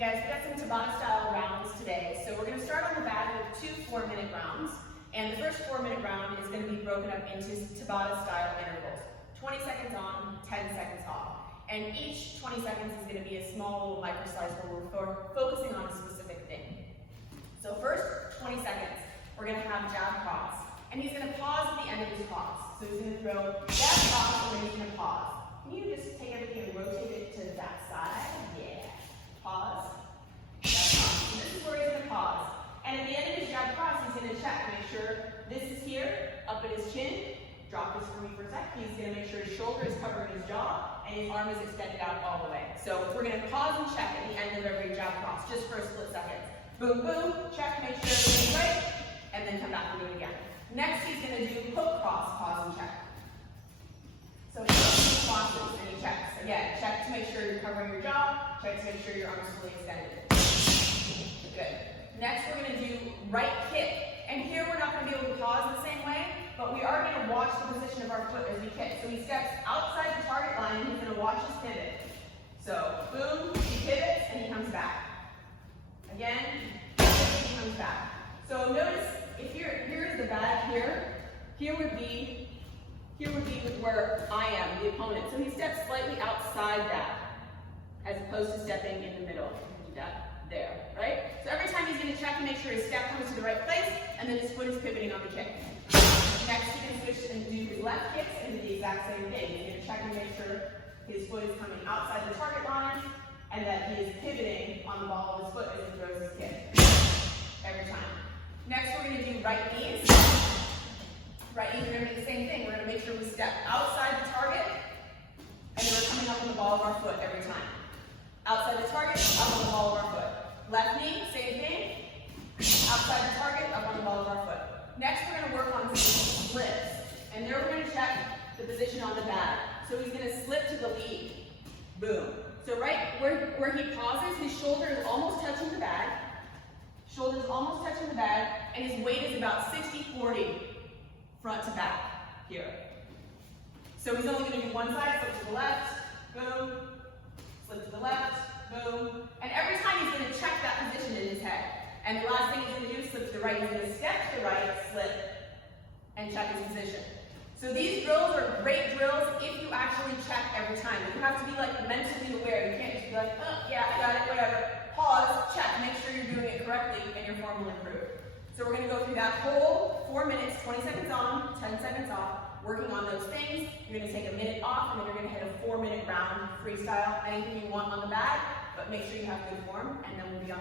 guys, we got some Tabata style rounds today. So we're going to start on the bag with 2 4-minute rounds. And the first 4-minute round is going to be broken up into Tabata style intervals. 20 seconds on, 10 seconds off. And each 20 seconds is going to be a small little micro slice where we're focusing on a specific thing. So first, 20 seconds, we're going to have jab cross. And he's going to pause at the end of his pause. So he's going to throw jab cross and then he's going to pause. Can you just take everything and rotate it to that side? Yeah. Pause. Jab cross. So this is where he's going to pause. And at the end of his jab cross, he's going to check, make sure this is here, up at his chin. Drop this for me for a sec. He's going to make sure his shoulder is covering his jaw and his arm is extended out all the way. So we're going to pause and check at the end of every jab cross, just for a split second. Boom, boom, check, make sure everything's right, and then come back and do it again. Next, he's going to do hook cross, pause and check. So he crosses and he checks. Again, check to make sure you're covering your jaw, check to make sure your arm is fully extended. Good. Next, we're going to do right kick. And here we're not going to be able to pause the same way, but we are going to watch the position of our foot as we kick. So he steps outside the target line and he's going to watch his pivot. So, boom, he pivots and he comes back. Again, he comes back. So notice, if here's the bag here would be where I am, the opponent. So he steps slightly outside that, as opposed to stepping in the middle. Do that there, right? So every time he's going to check and make sure his step comes to the right place, and then his foot is pivoting on the kick. Next, he's going to switch and do his left kicks and do the exact same thing. He's going to check and make sure his foot is coming outside the target line, and that he is pivoting on the ball of his foot as he throws his kick. Every time. Next, we're going to do right knees. Right knees, we're going to do the same thing. We're going to make sure we step outside the target, and then we're coming up on the ball of our foot every time. Outside the target, up on the ball of our foot. Left knee, same thing. Outside the target, up on the ball of our foot. Next, we're going to work on slips. And there we're going to check the position on the bag. So he's going to slip to the lead. Boom. So right where he pauses, his shoulder is almost touching the bag. Shoulder's almost touching the bag, and his weight is about 60-40 front to back here. So he's only going to do one side, slip to the left, boom, slip to the left, boom. And every time he's going to check that position in his head. And the last thing he's going to do is slip to the right. He's going to step to the right, slip, and check his position. So these drills are great drills if you actually check every time. You have to be like mentally aware. You can't just be like, oh, yeah, I got it, whatever. Pause, check, make sure you're doing it correctly, and your form will improve. So we're going to go through that whole 4 minutes, 20 seconds on, 10 seconds off, working on those things. You're going to take a minute off, and then you're going to hit a 4-minute round freestyle, anything you want on the bag, but make sure you have good form, and then we'll be on